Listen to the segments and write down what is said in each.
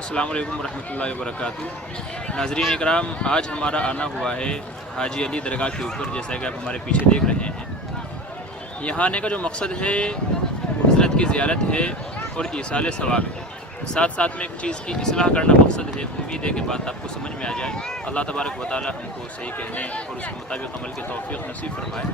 अस्सलामु अलैकुम वरहमतुल्लाहि वबरकातुहू। नाज़रीन इकराम, आज हमारा आना हुआ है हाजी अली दरगाह के ऊपर, जैसा कि आप हमारे पीछे देख रहे हैं। यहाँ आने का जो मकसद है वो हज़रत की ज़ियारत है और ईसाल सवाब है। साथ साथ में एक चीज़ की इस्लाह करना मकसद है। उम्मीद है कि बात आपको समझ में आ जाए। अल्लाह तबारक व तआला हमको सही कहने और उसके मुताबिक अमल की तौफ़ीक़ नसीब फरमाए।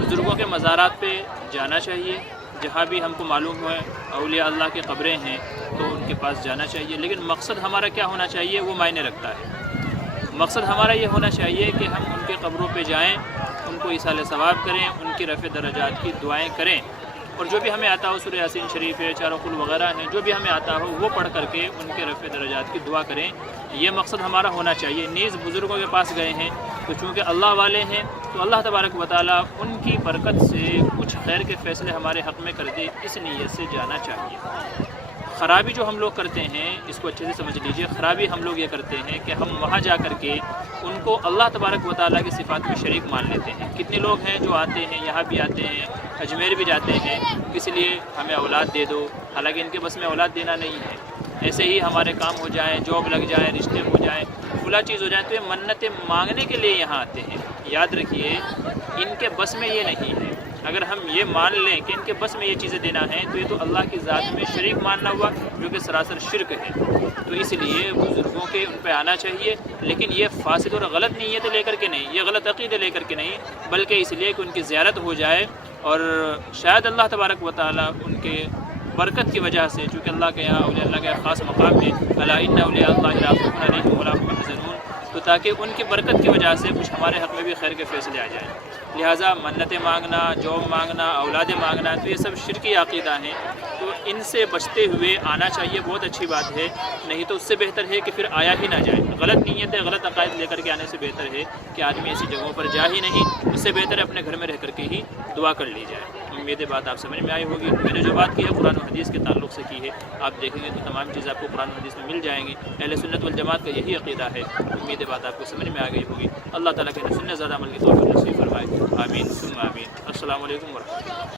बुज़ुर्गों के मज़ारात पे जाना चाहिए। जहाँ भी हमको मालूम है औलिया अल्लाह की कब्रें हैं तो उनके पास जाना चाहिए, लेकिन मकसद हमारा क्या होना चाहिए वो मायने रखता है। मकसद हमारा ये होना चाहिए कि हम उनके कब्रों पे जाएं, उनको ईसाल सवाब करें, उनकी रफ़े दर्जात की दुआएं करें, और जो भी हमें आता हो सूरह यासीन शरीफ है, चारों कुल वगैरह हैं, जो भी हमें आता हो वो पढ़ करके उनके रफ़े दर्जात की दुआ करें। ये मकसद हमारा होना चाहिए। नीज़ बुज़ुर्गों के पास गए हैं तो चूँकि अल्लाह वाले हैं तो अल्लाह तबारक व तआला उनकी बरकत से कुछ खैर के फ़ैसले हमारे हक़ में कर दे, इस नीयत से जाना चाहिए। ख़राबी जो हम लोग करते हैं इसको अच्छे से समझ लीजिए। ख़राबी हम लोग ये करते हैं कि हम वहाँ जा कर के उनको अल्लाह तबारक व तआला की सिफ़ात में शरीक मान लेते हैं। कितने लोग हैं जो आते हैं, यहाँ भी आते हैं, अजमेर भी जाते हैं, किस लिए हमें औलाद दे दो, हालांकि इनके बस में औलाद देना नहीं है। ऐसे ही हमारे काम हो जाएं, जॉब लग जाए, रिश्ते हो जाएं, खुला चीज़ हो जाए, तो ये मन्नतें मांगने के लिए यहाँ आते हैं। याद रखिए, इनके बस में ये नहीं है। अगर हम ये मान लें कि इनके बस में ये चीज़ें देना है तो ये तो अल्लाह की ज़ात में शरीक मानना हुआ, जो कि सरासर शिरक है। तो इसलिए बुज़ुर्गों के उन पर आना चाहिए, लेकिन ये फासिद और गलत नीयत लेकर के नहीं, ये गलत अक़ीदे लेकर के नहीं, बल्कि इसलिए कि उनकी ज़ियारत हो जाए और शायद अल्लाह तबारक व तआला उनके बरकत की वजह से, चूँकि अल्लाह के यहाँ औलिया अल्लाह के ख़ास मकाम है, अला इन्ना औलिया अल्लाहि ला खौफुन अलैहिम वला हुम यहज़नून, तो ताकि उनकी बरकत की वजह से कुछ हमारे हक़ में भी खैर के फ़ैसले आ जाएँ। लिहाजा मन्नतें मांगना, जॉब मांगना, औलादें मांगना, तो ये सब शिरकी अक़ीदा हैं। तो इनसे बचते हुए आना चाहिए, बहुत अच्छी बात है। नहीं तो उससे बेहतर है कि फिर आया ही ना जाए। गलत नीयत है, गलत अक़ायद लेकर के आने से बेहतर है कि आदमी ऐसी जगहों पर जा ही नहीं। उससे बेहतर है अपने घर में रह कर के ही दुआ कर ली जाए। उम्मीद है बात आप समझ में आई होगी। मैंने जो बात की है कुरान और हदीस के ताल्लुक़ से की है। आप देखेंगे तो तमाम चीज़ आपको कुरान और हदीस में मिल जाएंगी। अहले सुन्नत वल जमात का यही अक़ीदा है। उम्मीद है बात आपको समझ में आ गई होगी। अल्लाह ताला के सुन्नत ज़्यादा अमल की तौफ़ीक़ नसीब फरमाए। आमीन सुम्मा आमीन। अस्सलामु अलैकुम वरहमतुल्लाह।